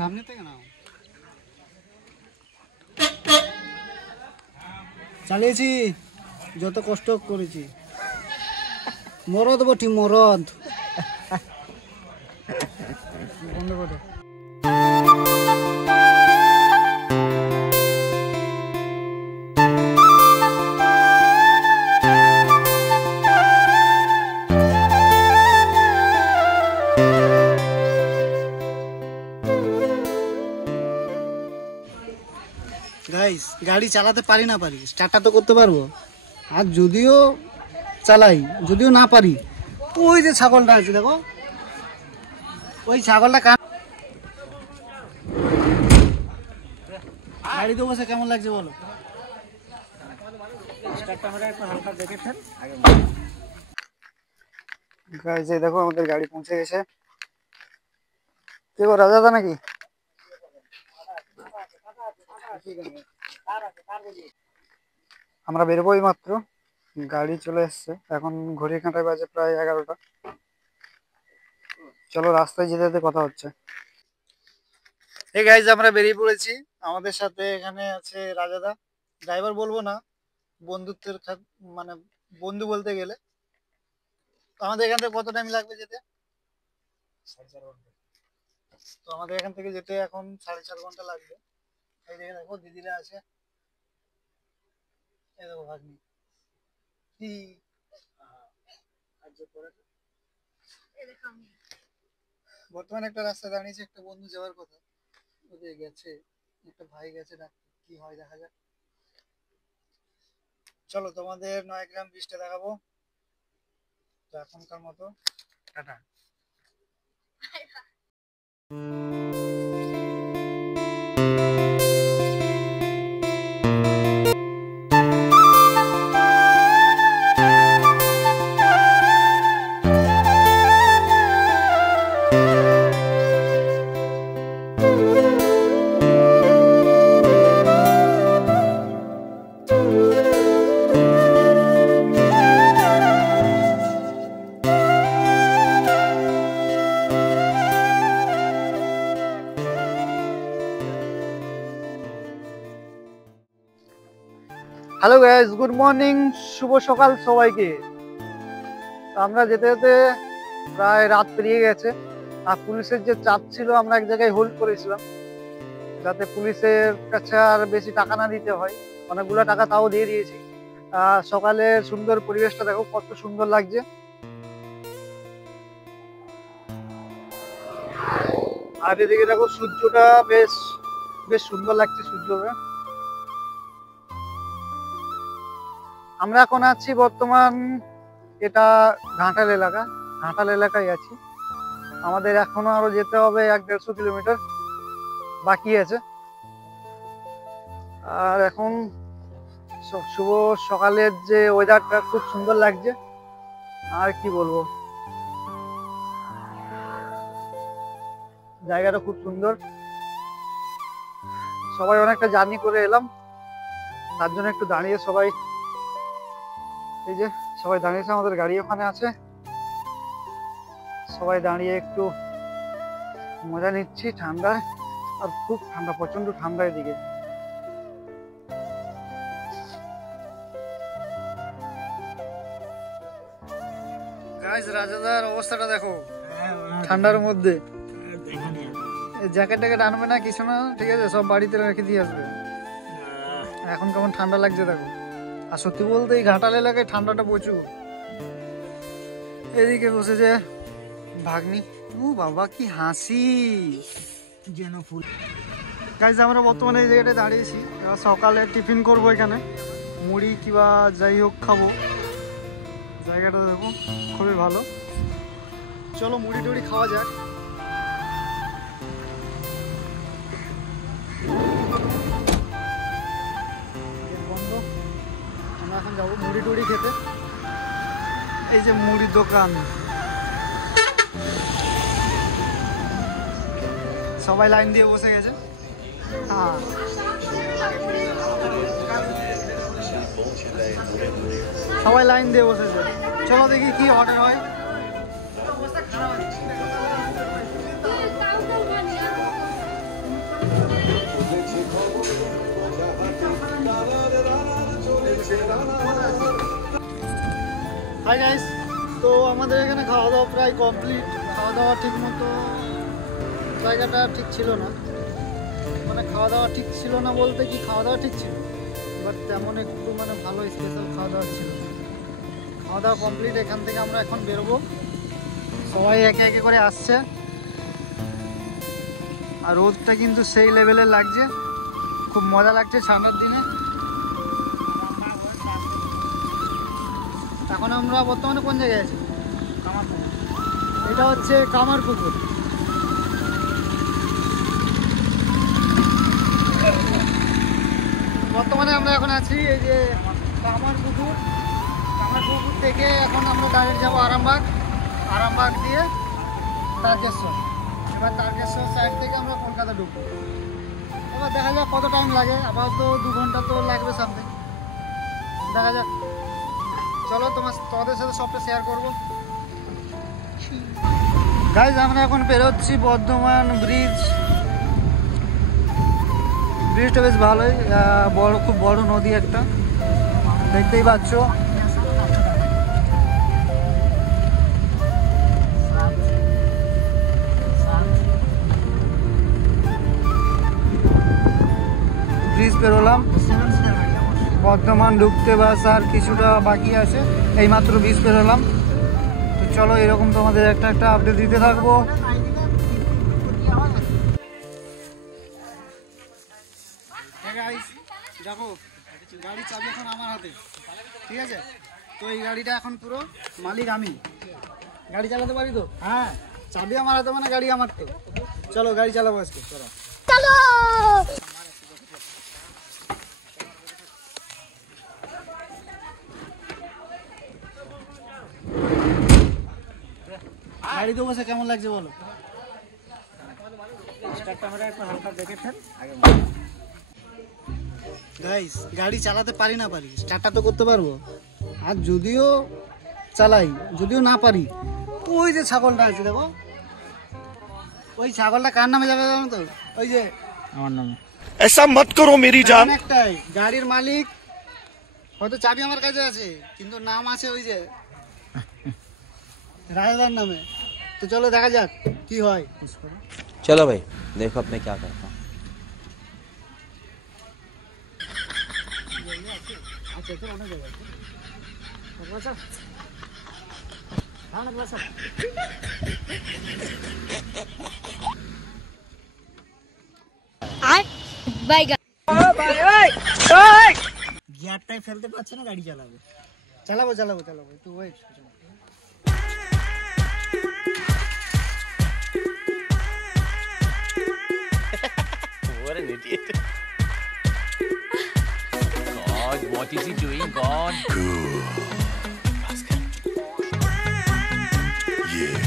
সামনে থেকে নাও। চালিয়েছি, যত কষ্ট করেছি। মরদ বটি মরদ। বন্ধ করো। গাইস, গাড়ি চালাতে পারি না পারি, স্টার্টটা তো করতে পারবো। আর যদিও চালাই, যদিও না পারি, ওই যে ছাগলটা আছে দেখো, ওই ছাগলটা গাড়িতে বসে কেমন লাগছে বলো? গাইস, এই দেখো আমাদের গাড়ি পৌঁছে গেছে। কে গো, রাজাদা নাকি? আমরা বেরোবোই মাত্র, গাড়ি চলে এসছে। এখন ঘড়ির কাঁটায় বাজে প্রায় 11টা। চলো রাস্তায় যেতে যেতে কথা হচ্ছে। এই গাইজ, আমরা বেরিয়ে পড়েছি। আমাদের সাথে এখানে আছে রাজাদা, ড্রাইভার বলবো না, বন্ধুত্বের মানে বন্ধু বলতে গেলে। তো আমাদের এখান থেকে কত টাইম লাগবে যেতে? 4.5 ঘন্টা। তো আমাদের এখান থেকে যেতে এখন 4.5 ঘন্টা লাগবে। এই দেখো দিদিরা আছে, এই দেখো ভাগ্নি। বর্তমানে একটা রাস্তায় দাঁড়িয়েছে, একটা বন্ধু যাওয়ার কথা, ওদের গেছে, একটা ভাই গেছে, কি হয় দেখা যাক। চলো তোমাদের 9 গ্রাম ব্রিজটা দেখাবো। তো এখনকার মতো টাটা। হ্যালো গাইস, গুড মর্নিং, শুভ সকাল সবাইকে। আমরা যেতে যেতে প্রায় রাত পেরিয়ে গেছে। আর পুলিশের যে চাপ ছিল, আমরা এক জায়গায় হোল্ড করেছিলাম যাতে পুলিশের কাছে আর বেশি টাকা না দিতে হয়। অনেকগুলো টাকা তাও দিয়ে দিয়েছি। সকালের সুন্দর পরিবেশটা দেখো, কত সুন্দর লাগছে। আর এদিকে দেখো সূর্যটা বেশ বেশ সুন্দর লাগছে সূর্যটা। আমরা এখন আছি বর্তমান, এটা ঘাটাল এলাকা, ঘাটাল এলাকায় আছি। আমাদের এখনো আরো যেতে হবে 1-1.5 কিলোমিটার বাকি আছে। আর এখন শুভ সকালের যে ওয়েদারটা খুব সুন্দর লাগছে। আর কি বলবো, জায়গাটা খুব সুন্দর। সবাই অনেকটা জার্নি করে এলাম, তার জন্য একটু দাঁড়িয়ে সবাই, এই যে সবাই দাঁড়িয়েছে, আমাদের গাড়ি ওখানে আছে, সবাই দাঁড়িয়ে একটু মজা নিচ্ছি ঠান্ডায়। আর খুব ঠান্ডা, প্রচন্ড ঠান্ডা এদিকে। গাইস, রাজাদার অবস্থাটা দেখো, ঠান্ডার মধ্যে। জ্যাকেট ট্যাকেট আনবে না, কিছু না, ঠিক আছে, সব বাড়িতে রেখে দিয়ে আসবে। এখন কেমন ঠান্ডা লাগছে দেখো। আর সত্যি বলতে এই ঘাটাল এলাকায় ঠান্ডাটা প্রচুর। এদিকে বসেছে ভাগ্নি, ও বাবা কি হাসি যেন ফুল। গাইস, আমরা বর্তমানে এই জায়গাটায় দাঁড়িয়েছি। সকালে টিফিন করবো, এখানে মুড়ি কিবা যাই হোক খাবো। জায়গাটা দেখো খুবই ভালো। চলো মুড়ি টুড়ি খাওয়া যাক। বন্ধ, আমরা এখন যাবো মুড়ি টুড়ি খেতে। এই যে মুড়ির দোকান, সবাই লাইন দিয়ে বসে গেছে। হ্যাঁ, সবাই লাইন দিয়ে বসেছে। চলো দেখি কি অর্ডার হয়। হাই গাইস, তো আমাদের এখানে খাওয়া দাওয়া প্রায় কমপ্লিট। খাওয়া দাওয়া ঠিক মতো জায়গাটা ঠিক ছিল না, মানে খাওয়া দাওয়া ঠিক ছিল না বলতে কি, খাওয়া দাওয়া ঠিক ছিল বাট তেমন একটু মানে ভালো স্পেশাল খাওয়া দাওয়া ছিল না। খাওয়া দাওয়া কমপ্লিট, এখান থেকে আমরা এখন বেরোবো। সবাই একে একে করে আসছে, আর রোদটা কিন্তু সেই লেভেলের লাগছে, খুব মজা লাগছে ঠান্ডার দিনে। এখন আমরা বর্তমানে কোন জায়গায় আছি? এটা হচ্ছে কামারপুকুর। বর্তমানে আমরা এখন আছি এই যে কামারপুকুর। কামারপুকুর থেকে এখন আমরা ডাইরেক্ট যাবো আরামবাগ, আরামবাগ দিয়ে তারকেশ্বর। এবার তারকেশ্বর সাইড থেকে আমরা কলকাতা ঢুকবো। এবার দেখা যাক কত টাইম লাগে, আপাতত 2 ঘন্টা তো লাগবে সামথিং, দেখা যাক। চলো তোমাদের সাথে সবটা শেয়ার করবো। গাইজ আমরা এখন বেরোচ্ছি বর্ধমান ব্রিজ। ব্রিজটা বেশ ভালোই, বড়, খুব বড় নদী একটা, দেখতেই পাচ্ছ। ব্রিজ পেরোলাম, বর্ধমান ঢুকতে বাস আর কিছুটা বাকি আছে, এইমাত্র ব্রিজ পেরোলাম। তো চলো এরকম তোমাদের একটা একটা আপডেট দিতে থাকবো। দেখো গাড়ির চাবি এখন আমার হাতে, ঠিক আছে? তো এই গাড়িটা এখন পুরো মালিক আমি, গাড়ি চালাতে পারি তো? হ্যাঁ, চাবি আমার হাতে মানে গাড়ি আমার তো। চলো গাড়ি চালাবো আজকে, চলো চলো। গাড়িতে বসে কেমন লাগছে বলো? গাইস গাড়ি চালাতে পারি না পারি, স্টার্টটা তো করতে পারবো। আর যদিও চালাই, যদিও না পারি, ওই যে ছাগলটা আছে দেখো, ওই ছাগলটা কার নামে যাবে জানো তো? ওই যে আমার নামে। ऐसा मत करो मेरी जान। একটাই গাড়ির মালিক, হয়তো চাবি আমার কাছে আছে কিন্তু নাম আছে ওই যে রাজাদার নামে। তো চলো দেখা যাক কি হয়। चलो भाई देखो अब मैं क्या करता हूँ। গিয়ারটাই ফেলতে পারছে না, গাড়ি চালাবে। চালাবো চালাবো চালাবো, একটু wait. What an idiot. God, what is he doing, God? Cool. Yeah.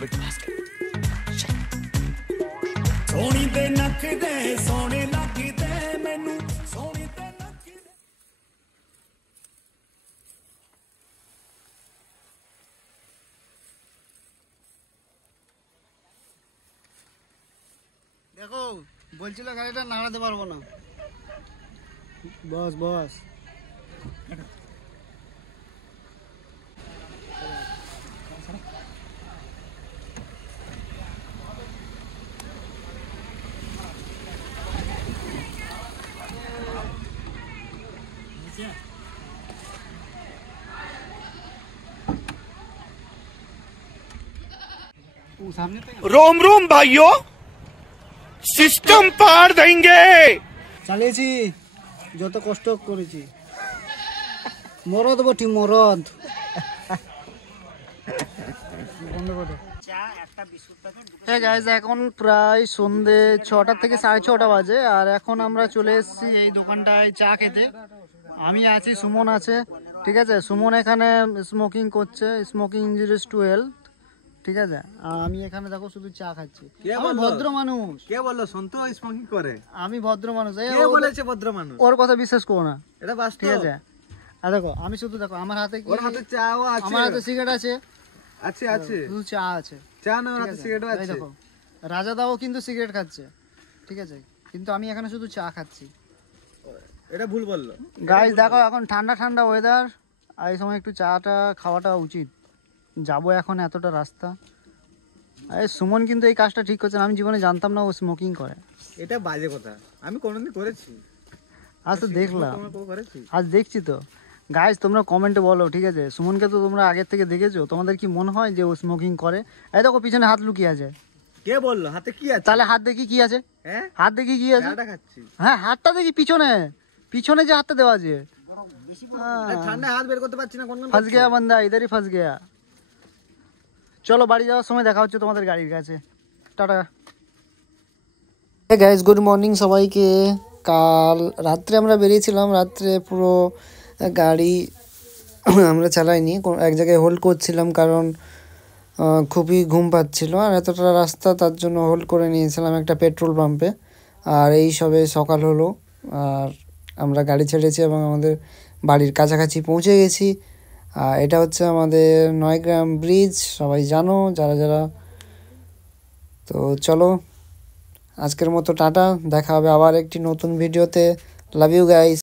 But basket. ਸੋਹਣੀ ਦੇ ਨੱਕ ਦੇ ਸੋਹਣੇ ਲੱਗਦੇ ਮੈਨੂੰ, ਸੋਹਣੀ ਦੇ ਨੱਕ ਦੇ। দেখো বলছিল গাড়িটা নাড়াতে পারবো না। বস বস रोम रोम भाइयों, सिस्टम पार देंगे। চালিয়েছি, যত কষ্ট করেছি। মরদ বটি মরদ। বন্ধ করে। গাইজ এখন প্রায় সন্ধে 6টা থেকে 6:30 বাজে, আর এখন আমরা চলে এসেছি এই দোকানটায় চা খেতে। আমি আছি, সুমন আছে, ঠিক আছে? সুমন এখানে স্মোকিং করছে, স্মোকিং ইনজুরিজ টু হেলথ, ঠিক আছে? আর আমি এখানে দেখো শুধু চা খাচ্ছি। আমি ভদ্র মানুষ। কে বললো সন্তু স্মোকিং করে? আমি ভদ্র মানুষ। কে বলেছে ভদ্র মানুষ? ওর কথা বিশ্বাস করো না, এটা বাস্তব, ঠিক আছে? আর দেখো আমি শুধু, দেখো আমার হাতে কি, ওর হাতে চাও আছে, আমার হাতে সিগারেট আছে, আছে আছে শুধু চা আছে, চা না, ওর হাতে সিগারেটও এই আছে। দেখো রাজাদাও কিন্তু সিগারেট খাচ্ছে, ঠিক আছে? কিন্তু আমি এখানে শুধু চা খাচ্ছি, এটা ভুল বললো। গাইস দেখো এখন ঠান্ডা ঠান্ডা ওয়েদার, আর এই সময় একটু চাটা খাওয়াটা উচিত। যাবো এখন এতটা রাস্তা। আরে সুমন কিন্তু এই কাজটা ঠিক করছে না, আমি জীবনে জানতাম না ও স্মোকিং করে। এটা বাজে কথা, আমি কোনোদিন করেছি? আজ তো দেখলাম, করেছি। আজ দেখছি তো। গাইস তোমরা কমেন্টে বলো, ঠিক আছে? সুমনকে তো তোমরা আগের থেকে দেখেছো, তোমাদের কি মনে হয় যে ও স্মোকিং করে? এই দেখো পিছনে হাত লুকিয়ে আছে। কে বললো হাতে কি আছে? তাহলে হাত দেখি কি আছে, হ্যাঁ, হাত দেখি কি আছে। চাটা খাচ্ছি। হ্যাঁ হাতটা দেখি পিছনে, পিছনে যে হাতটা দেওয়া আছে। আরে ঠান্ডায় হাত বের করতে পারছি না, কোন ফাঁস গেয়া বান্দা, ইধারই ফাঁস গেয়া। চলো বাড়ি যাওয়ার সময় দেখা হচ্ছে তোমাদের গাড়ির কাছে। টাটা। গাইস গুড মর্নিং সবাইকে। কাল রাত্রে আমরা বেরিয়েছিলাম, রাত্রে পুরো গাড়ি আমরা চালাইনি, এক জায়গায় হোল্ড করছিলাম কারণ খুবই ঘুম পাচ্ছিল আর এতটা রাস্তা, তার জন্য হোল্ড করে নিয়েছিলাম একটা পেট্রোল পাম্পে। আর এই সবে সকাল হলো আর আমরা গাড়ি ছেড়েছি এবং আমাদের বাড়ির কাছাকাছি পৌঁছে গেছি। এটা হচ্ছে আমাদের 9 গ্রাম ব্রিজ, সবাই জানো যারা যারা। তো চলো আজকের মতো টাটা, দেখা হবে আবার একটি নতুন ভিডিওতে। Love you guys.